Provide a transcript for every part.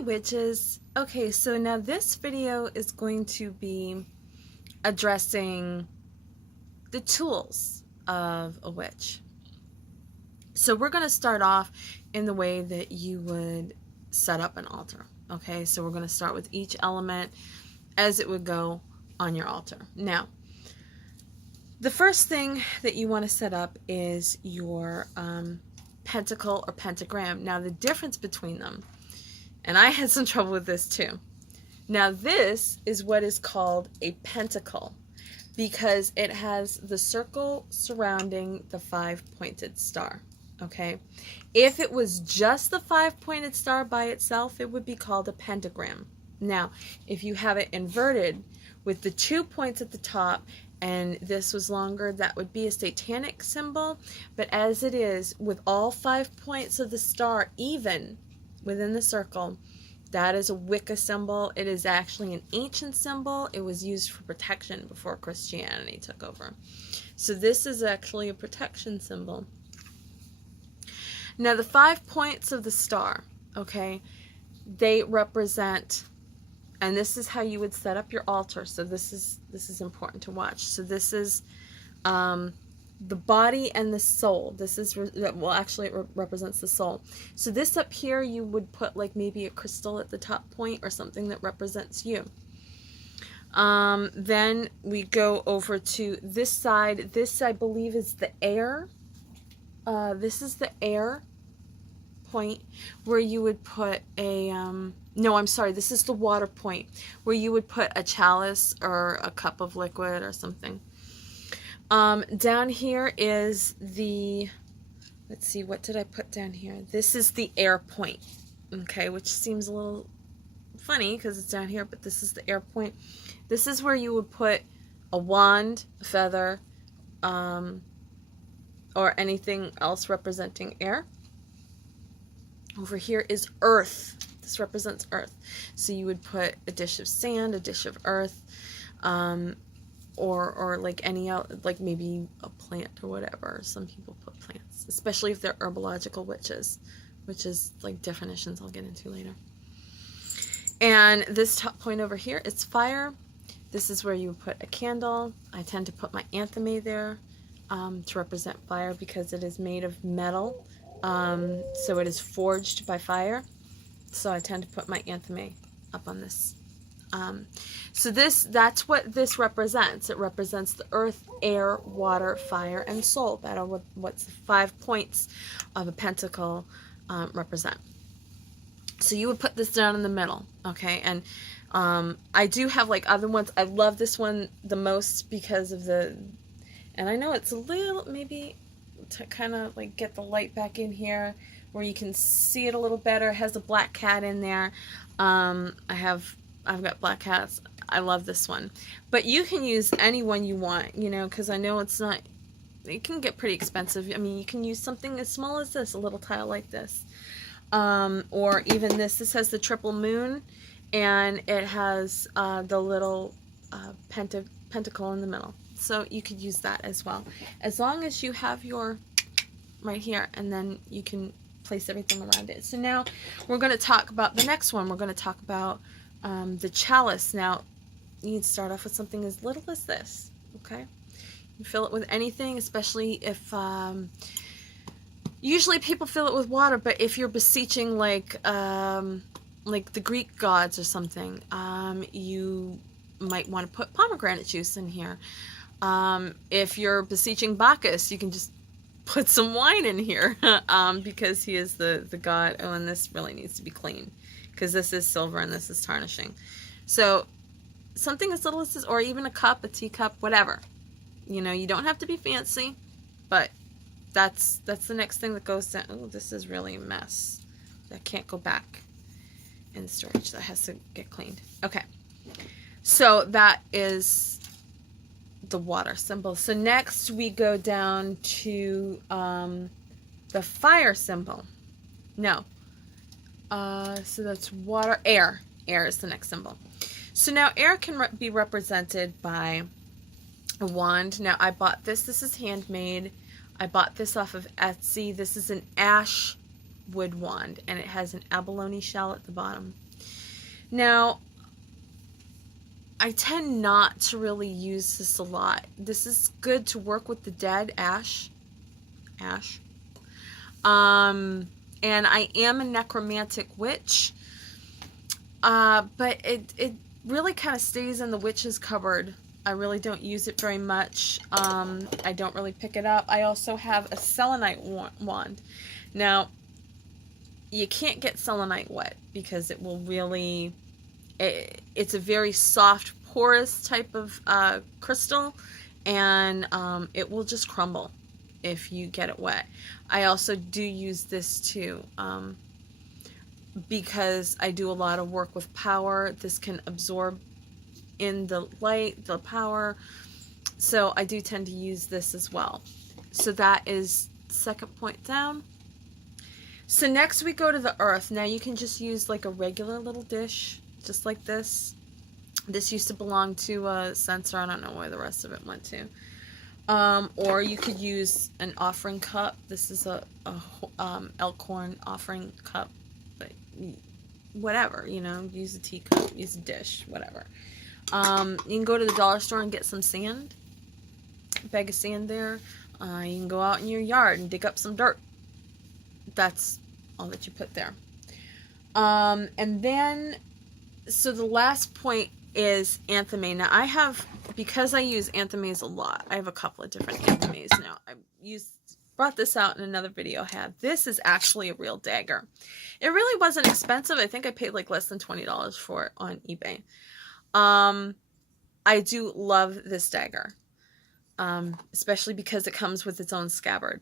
witches. Okay, so now this video is going to be addressing the tools of a witch. So we're going to start off in the way that you would set up an altar. Okay, so we're going to start with each element as it would go on your altar. Now, the first thing that you want to set up is your pentacle or pentagram. Now, the difference between them, and I had some trouble with this too. Now, this is what is called a pentacle because it has the circle surrounding the five-pointed star. Okay, if it was just the five-pointed star by itself, it would be called a pentagram. Now, if you have it inverted with the 2 points at the top and this was longer, that would be a satanic symbol. But as it is, with all 5 points of the star even within the circle, that is a Wicca symbol. It is actually an ancient symbol. It was used for protection before Christianity took over. So this is actually a protection symbol. Now, the 5 points of the star, okay, they represent, and this is how you would set up your altar. So this is important to watch. So this is the body and the soul. This is, well, actually it represents the soul. So this up here, you would put like maybe a crystal at the top point or something that represents you. Then we go over to this side. This, I believe, is the air. This is the air point where you would put a, no, I'm sorry, this is the water point where you would put a chalice or a cup of liquid or something. Down here is the, let's see, what did I put down here? This is the air point, okay, which seems a little funny because it's down here, but this is the air point. This is where you would put a wand, a feather, or anything else representing air. Over here is earth. This represents earth. So you would put a dish of sand, a dish of earth, or like any, like maybe a plant or whatever. Some people put plants, especially if they're herbological witches, which is like definitions I'll get into later. And this top point over here is fire. This is where you would put a candle. I tend to put my antheme there to represent fire because it is made of metal. So it is forged by fire. So I tend to put my antheme up on this. So that's what this represents. It represents the earth, air, water, fire, and soul. That are what's the 5 points of a pentacle represent. So you would put this down in the middle, okay? And I do have like other ones. I love this one the most because of the, and I know it's a little, maybe to kind of like get the light back in here where you can see it a little better. It has a black cat in there. I've got black cats. I love this one. But you can use any one you want, you know, because I know it's not, it can get pretty expensive. I mean, you can use something as small as this, a little tile like this. Or even this. This has the triple moon, and it has the little pentacle in the middle. So you could use that as well. As long as you have your right here, and then you can place everything around it. So now we're going to talk about the next one. We're going to talk about the chalice. Now, you need to start off with something as little as this, okay? You fill it with anything, especially if, usually people fill it with water, but if you're beseeching like the Greek gods or something, you might want to put pomegranate juice in here. If you're beseeching Bacchus, you can just put some wine in here because he is the god. Oh, and this really needs to be clean because this is silver and this is tarnishing. So something as little as this, or even a cup, a teacup, whatever. You know, you don't have to be fancy, but that's the next thing that goes down. Oh, this is really a mess. That can't go back in storage. That has to get cleaned. Okay. So that is the water symbol. So next we go down to the fire symbol. No. So that's water. Air. Air is the next symbol. So now air can be represented by a wand. Now I bought this. This is handmade. I bought this off of Etsy. This is an ash wood wand, and it has an abalone shell at the bottom. Now, I tend not to really use this a lot. This is good to work with the dead ash. And I am a necromantic witch, but it really kind of stays in the witch's cupboard. I really don't use it very much. I don't really pick it up. I also have a selenite wand. Now, you can't get selenite wet because it will really... It's a very soft, porous type of crystal, and it will just crumble if you get it wet. I also do use this too, because I do a lot of work with power. This can absorb in the light, the power, so I do tend to use this as well. So that is second point down. So next we go to the earth. Now you can just use like a regular little dish, just like this. This used to belong to a censer. I don't know where the rest of it went to. Or you could use an offering cup. This is a elkhorn offering cup, but whatever, you know, use a teacup, use a dish, whatever. You can go to the dollar store and get some sand, a bag of sand there. You can go out in your yard and dig up some dirt. That's all that you put there. And then, so the last point is antheme. Now I have, because I use anthemes a lot, I have a couple of different anthemes now. I brought this out in another video I had. This is actually a real dagger. It really wasn't expensive. I think I paid like less than $20 for it on eBay. I do love this dagger, especially because it comes with its own scabbard.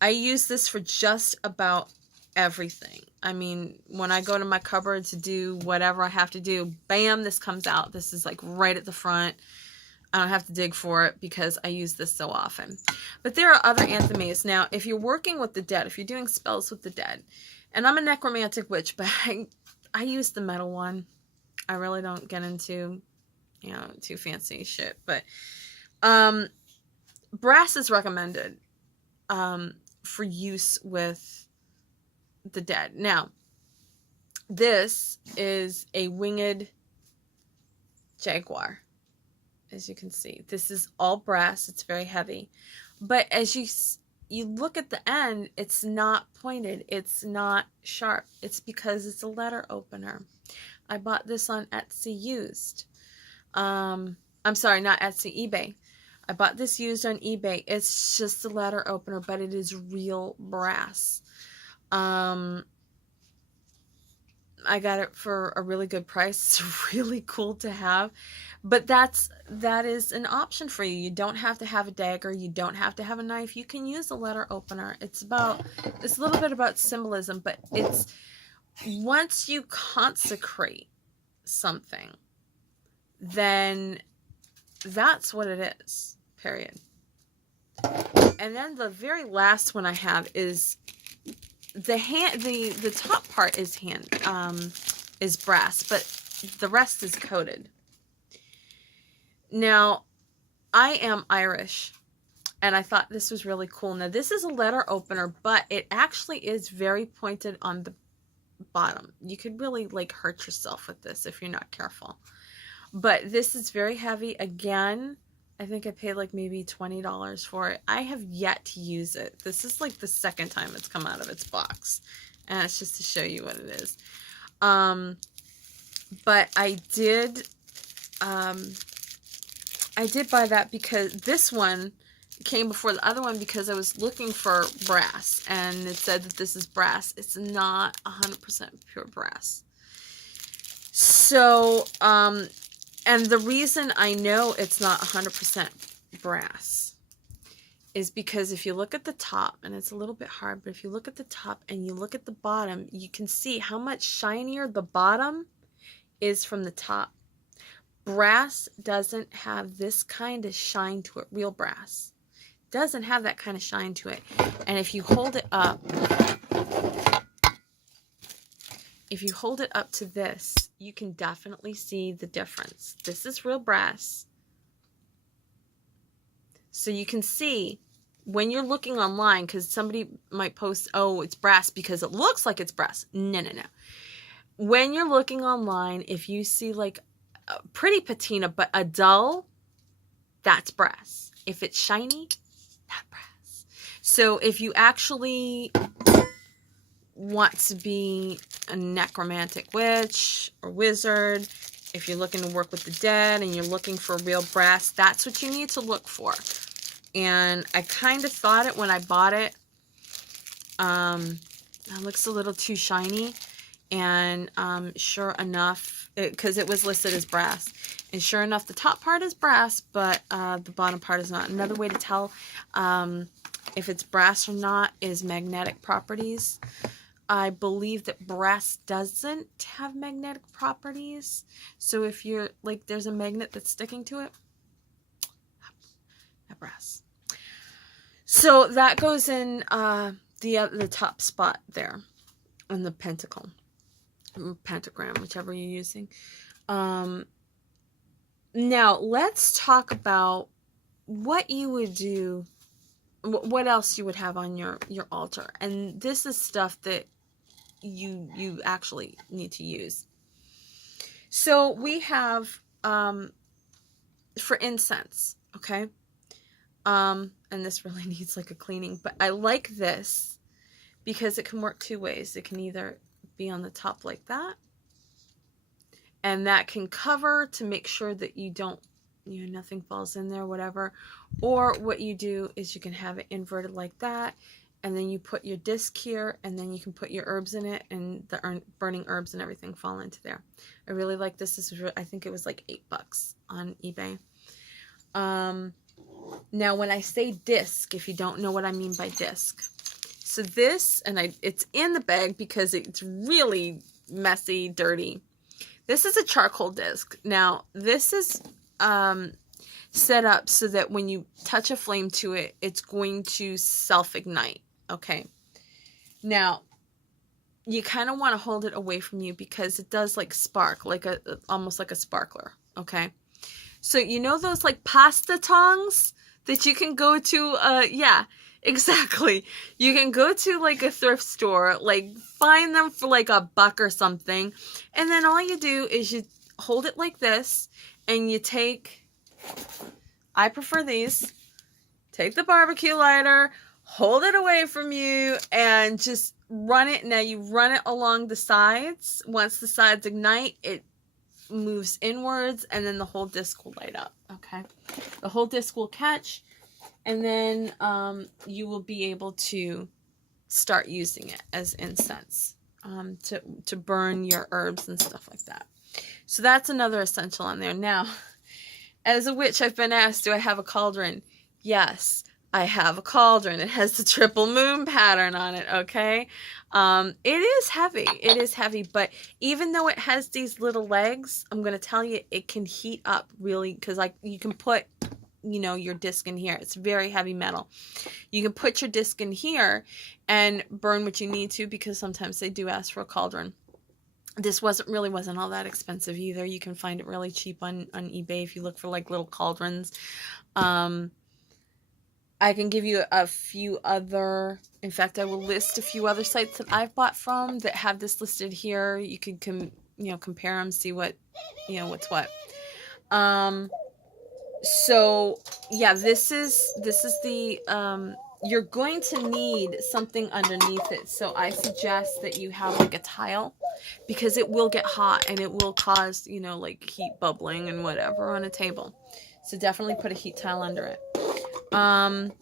I use this for just about everything. I mean, when I go to my cupboard to do whatever I have to do, bam, this comes out. This is like right at the front. I don't have to dig for it because I use this so often. But there are other anthemes. Now, if you're working with the dead, if you're doing spells with the dead, and I'm a necromantic witch, but I use the metal one. I really don't get into, you know, too fancy shit. But brass is recommended for use with the dead. Now, this is a winged jaguar. As you can see, this is all brass. It's very heavy, but as you look at the end, it's not pointed, it's not sharp. It's because it's a letter opener. I bought this on Etsy used. I'm sorry, not Etsy, eBay. I bought this used on eBay. It's just a letter opener, but it is real brass. I got it for a really good price. It's really cool to have, but that is an option for you. You don't have to have a dagger. You don't have to have a knife. You can use a letter opener. It's a little bit about symbolism, but it's, once you consecrate something, then that's what it is, period. And then the very last one I have is the top part is is brass, but the rest is coated. Now, I am Irish, and I thought this was really cool. Now, this is a letter opener, but it actually is very pointed on the bottom. You could really like hurt yourself with this if you're not careful. But this is very heavy. Again, I think I paid like maybe $20 for it. I have yet to use it. This is like the second time it's come out of its box. And it's just to show you what it is. But I did buy that because this one came before the other one because I was looking for brass. And it said that this is brass. It's not 100% pure brass. So, and the reason I know it's not 100% brass is because if you look at the top, and it's a little bit hard, but if you look at the top and you look at the bottom, you can see how much shinier the bottom is from the top. Brass doesn't have this kind of shine to it. Real brass doesn't have that kind of shine to it. And if you hold it up, to this, you can definitely see the difference. This is real brass. So you can see when you're looking online, because somebody might post, oh, it's brass because it looks like it's brass. No, no, no. when you're looking online, if you see like a pretty patina, but a dull, that's brass. If it's shiny, not brass. So if you actually want to be a necromantic witch or wizard, if you're looking to work with the dead and you're looking for real brass, that's what you need to look for. And I kind of thought it when I bought it. It looks a little too shiny. And sure enough, because it was listed as brass. And sure enough, the top part is brass, but the bottom part is not. Another way to tell if it's brass or not is magnetic properties. I believe that brass doesn't have magnetic properties. So if you're, like, there's a magnet that's sticking to it, not brass. So that goes in the top spot there on the pentacle. Pentagram, whichever you're using. Now, let's talk about what you would do, what else you would have on your altar. And this is stuff that you actually need to use. So we have, for incense, okay? And this really needs like a cleaning, but I like this because it can work two ways. It can either be on the top like that, and that can cover to make sure that you don't, nothing falls in there, whatever. Or what you do is you can have it inverted like that, and then you put your disc here, and then you can put your herbs in it, and the burning herbs and everything fall into there. I really like this. I think it was like $8 on eBay. Now, when I say disc, if you don't know what I mean by disc, so this, and it's in the bag because it's really messy, dirty. This is a charcoal disc. Now, this is set up so that when you touch a flame to it, it's going to self-ignite, okay? Now, you kind of want to hold it away from you because it does like spark, like almost like a sparkler, okay? So you know those like pasta tongs that you can go to, yeah, exactly. You can go to like a thrift store, like find them for like $1 or something. And then all you do is you hold it like this and you take, I prefer these, take the barbecue lighter, hold it away from you and just run it. Now you run it along the sides. Once the sides ignite, it moves inwards and then the whole disc will light up, okay? The whole disc will catch, and then you will be able to start using it as incense to burn your herbs and stuff like that. So that's another essential on there. Now, as a witch, I've been asked, do I have a cauldron? Yes, I have a cauldron. It has the triple moon pattern on it, okay? It is heavy. It is heavy, but even though it has these little legs, I'm going to tell you, it can heat up really, because you can put, your disc in here. It's very heavy metal. You can put your disc in here and burn what you need to, because sometimes they do ask for a cauldron. This wasn't all that expensive either. You can find it really cheap on eBay if you look for like little cauldrons. I can give you a few other, in fact, I will list a few other sites that I've bought from that have this listed here. You can compare them, see what, what's what. So yeah, this is the, you're going to need something underneath it. So I suggest that you have like a tile, because it will get hot and it will cause, like heat bubbling and whatever on a table. So definitely put a heat tile under it. And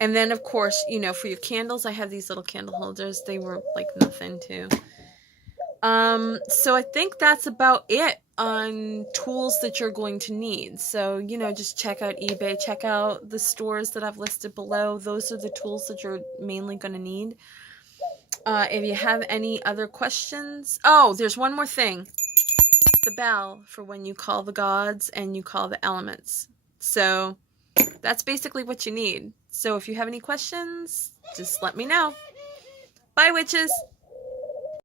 then of course, for your candles, I have these little candle holders. They were like nothing too. So I think that's about it on tools that you're going to need. So, just check out eBay, check out the stores that I've listed below. Those are the tools that you're mainly going to need. If you have any other questions, oh, there's one more thing. The bell for when you call the gods and you call the elements. So that's basically what you need. So if you have any questions, just let me know. Bye, witches.